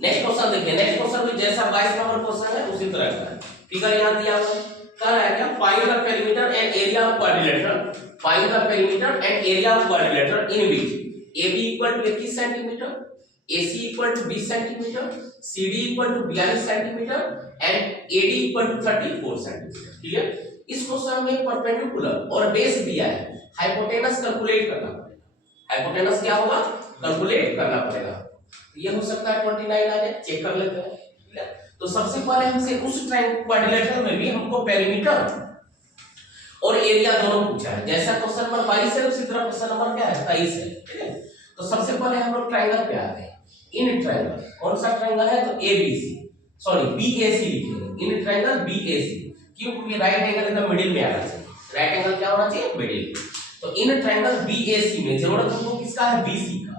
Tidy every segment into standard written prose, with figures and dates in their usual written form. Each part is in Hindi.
नेक्स्ट क्वेश्चन देखिए, नेक्स्ट क्वेश्चन भी जैसा 22 नंबर क्वेश्चन है उसी तरह का है। फिगर यहां दिया हुआ है, कह रहा है क्या, find the perimeter and area of quadrilateral, find the perimeter and area of quadrilateral in which AB equal to 21 centimetre, AC equal to 20 centimetre, CD equal to 42 centimetre and AD equal to 34 centimetre. ठीक है, इस क्वेश्चन में परपेंडिकुलर और बेस दिया है, हाइपोटेनस कैलकुलेट करना पड़ेगा। हाइपोटेनस क्या होगा, कैलकुलेट करना पड़ेगा। ये हो सकता है 29 आ जाए, चेक कर लेते हैं। ठीक है, तो सबसे पहले हमसे उस क्वाड्रिलेटरल में भी हमको पेरीमीटर और एरिया दोनों पूछा है। जैसा क्वेश्चन नंबर 22 है उसी तरह क्वेश्चन नंबर क्या है, 23 है। ठीक है, तो सबसे पहले हम लोग ट्रायंगल पे आते हैं। इन ट्रायंगल, कौन सा ट्रायंगल है, तो ABC, सॉरी BAC लिखेंगे। इन ट्रायंगल BAC, क्योंकि राइट एंगल एकदम मिडिल में आना चाहिए। राइट एंगल क्या होना चाहिए, मिडिल। तो इन ट्रायंगल BAC में जरूरत हमको किसका है, BC का।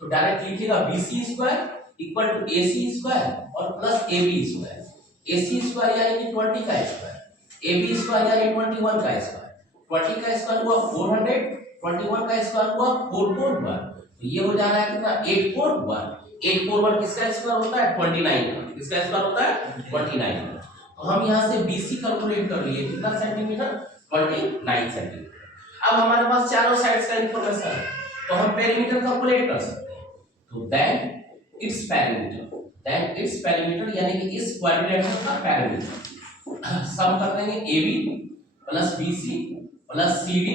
तो डायरेक्ट लिखिएगा BC square equal to AC square और plus AB square. AC square यानी कि 20 का स्क्वायर, AB स्क्वायर यानी 21 का स्क्वायर। 20 का स्क्वायर हुआ 400, 21 का स्क्वायर हुआ 441। तो ये हो जा रहा है कितना, 841। 841 किसका स्क्वायर होता है, 29 का। किसका स्क्वायर होता है, 29 का। तो हम यहाँ से BC कैलकुलेट कर लिए, कितना सेंटीमीटर, 29 सेंटीमीटर। अब हमारे पास चारों साइड्स का इंफॉर्मेशन है, तो हम पेरीमीटर कैलकुलेट कर सकते हैं। तो देन इट्स पेरीमीटर यानी कि इस क्वाड्रिलेटरल का पेरीमीटर सम कर देंगे AB plus BC plus CD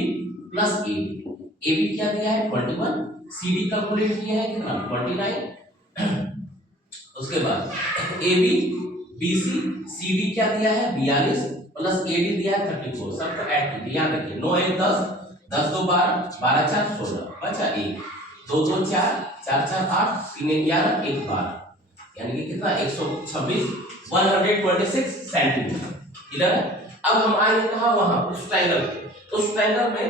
plus AB। AB क्या दिया है, 21, CD कैलकुलेट किया है कितना, 29। उसके बाद AB BC CD क्या दिया है, 42 प्लस AD दिया है 34। सबको ऐड कीजिए, याद रखिए 9 1 10, 10 2 12, 12 4 16, बचा 1, 2 2 4, 4 4 8, 3 11, 1 12, यानी कि कितना, 126, 126 सेंटीमीटर। क्लियर है। अब हम आएंगे कहां, वहां उस ट्रायंगल पे। उस ट्रायंगल में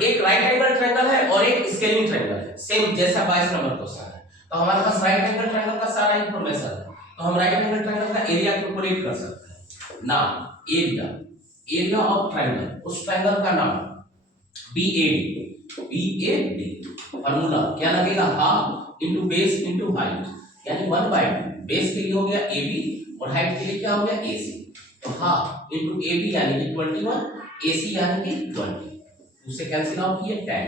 एक राइट एंगल ट्रायंगल है और एक स्केलिंग ट्रायंगल है, सेम जैसा 22 नंबर क्वेश्चन है। तो हमारे पास राइट एंगल ट्रायंगल का सारा इंफॉर्मेशन है, तो हम राइट एंगल ट्रायंगल का एरिया कैलकुलेट कर सकते हैं। नाम एरिया ऑफ ट्रायंगल, उस ट्रायंगल का नाम BAD। फार्मूला क्या लगेगा, half into base into height, यानी 1/2। बेस के लिए हो गया AB और हाइट के लिए क्या हो गया, AC। तो हाफ इनटू AB यानी कि 21, AC यानी कि 20, उससे कैंसिल आउट किए 10,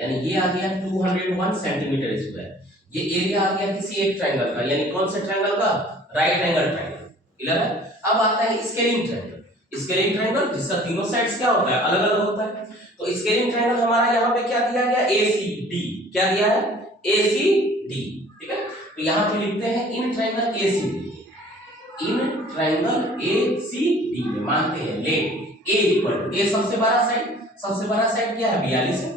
यानी ये आ गया 201 सेंटीमीटर स्क्वायर। ये एरिया आ गया किसी एक ट्रायंगल का, यानी कौन से ट्रायंगल का, राइट एंगल ट्रायंगल। क्लियर है। अब आता है स्केलिंग ट्रायंगल। स्केलिंग ट्रायंगल जिसका तीनों साइड्स क्या होता है, अलग अलग होता है। तो स्केलिंग ट्रायंगल हमारा यहाँ पे क्या दिया गया, ACD। क्या दिया है, ACD। ठीक है, तो यहाँ पे लिखते हैं in triangle ACD। In triangle ACD में मानते हैं let A equal to, A सबसे बड़ा साइड, सबसे बड़ा साइड क्या है, 42 है।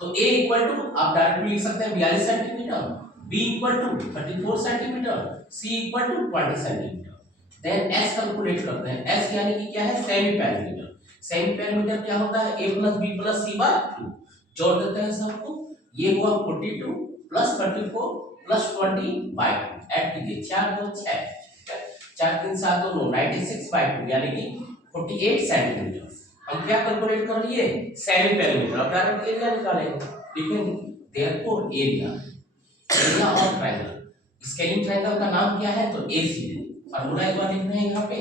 तो A इक्वल टू आप डायरेक्टली लिख सकते हैं 42 centimetre, B equal to 34 centimetre, C equal to 20 centimetre. Then S calculate करते हैं। S यानी कि क्या है, सेमी पेरीमीटर। सेमी पेरीमीटर क्या होता है, A plus B plus C बार 2। जोड़ देते हैं सबको, ये हुआ 42 प्लस 34 प्लस 20/2। ऐड कीजिए, 4 2 6, 4 3 7 2 9, 96/2 यानी कि 48 सेंटीमीटर। हम क्या कैलकुलेट कर लिए, सेमी पेरीमीटर। अब डायरेक्ट एरिया निकालेंगे, लिखेंगे therefore area of triangle. Scaling triangle का नाम क्या है, तो ACD। फार्मूला एक बार लिख रहे हैं यहाँ पे,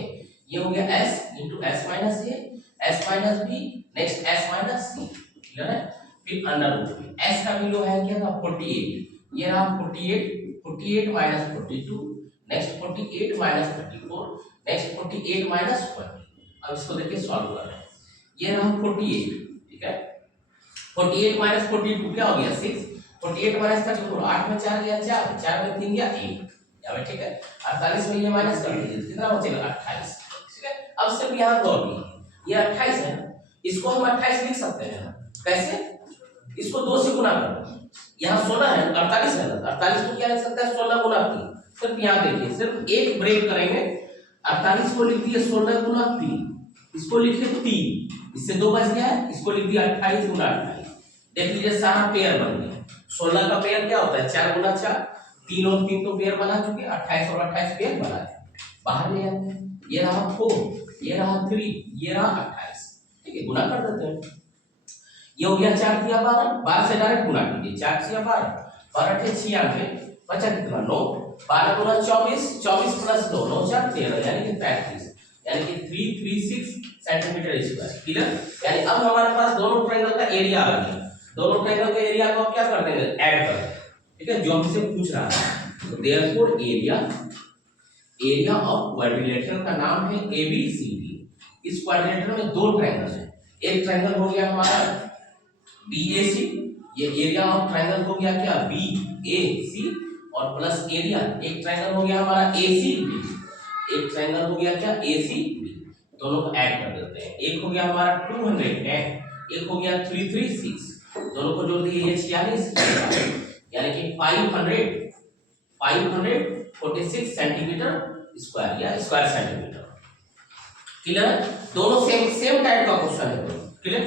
ये हो गया S into S minus A, S minus B, next S minus C। Clear है। फिर अंडर रूट में S का वैल्यू है क्या था, 48। ये रहा 48, 48 minus 42, next 48 minus 34, next 48 minus 20। अब इसको देखिए सॉल्व कर रहे हैं। ये रहा 48, ठीक है। 48 minus 42 क्या हो गया, 6। 48 minus 34, 8 में 4 गया 4, 4 में 3 गया 1, यहाँ पे ठीक है। 48 में ये माइनस कर दीजिए, कितना बचेगा, 28। ठीक है, अब सिर्फ यहाँ गौर कीजिए, ये 28 है, इसको हम 28 लिख सकते हैं। कैसे, इसको 2 से गुना कर दो। यहाँ 16 है, 48 है ना, 48 को क्या लिख सकते हैं, 16 गुना 3। सिर्फ यहाँ देखिए, सिर्फ एक ब्रेक करेंगे। 48 को लिख दिए 16 गुना 3, इसको लिखे 3, इससे 2 बच गया है, इसको लिख दिया 28 गुना 28। देख लीजिए सारा पेयर बन गया। 16 का पेयर क्या होता है, 4 गुना 4, 3 और 3 तो पेयर बना चुके, 28 और 28 पेयर बना चुके। बाहर ले आते हैं, ये रहा 4, ये रहा 3, ये रहा 28। ठीक है, गुना कर देते हैं। ये हो गया 4 3 12, 12 से डायरेक्ट गुना कीजिए, 4 6 12, 12 8 96, बचा कितना 9, 12 गुना 24, 24 प्लस 2, 9 4 13, यानी कि 35, यानी कि 336 सेंटीमीटर स्क्वायर। क्लियर? यानी अब हमारे पास दोनों ट्रायंगल का एरिया आ गया। दोनों ट्रायंगल के एरिया को आप क्या कर देंगे, ऐड कर देंगे। ठीक है, जो हमसे पूछ रहा है। तो देयरफॉर एरिया ऑफ क्वाड्रिलेटरल का नाम है एबीसीडी। इस क्वाड्रिलेटरल में दो ट्रायंगल है, एक ट्रायंगल हो गया हमारा बीएसी, ये एरिया ऑफ ट्रायंगल हो गया क्या बीएसी, और प्लस एरिया एक ट्रायंगल हो गया हमारा एसीबी, एक ट्रायंगल हो गया क्या एसीबी। दोनों को ऐड कर देते हैं। एक हो गया हमारा 210, एक हो गया 336, दोनों को जोड़ दिए ये 46, यानी कि 546 सेंटीमीटर स्क्वायर या स्क्वायर सेंटीमीटर। क्लियर? दोनों सेम टाइप का क्वेश्चन है। क्लियर?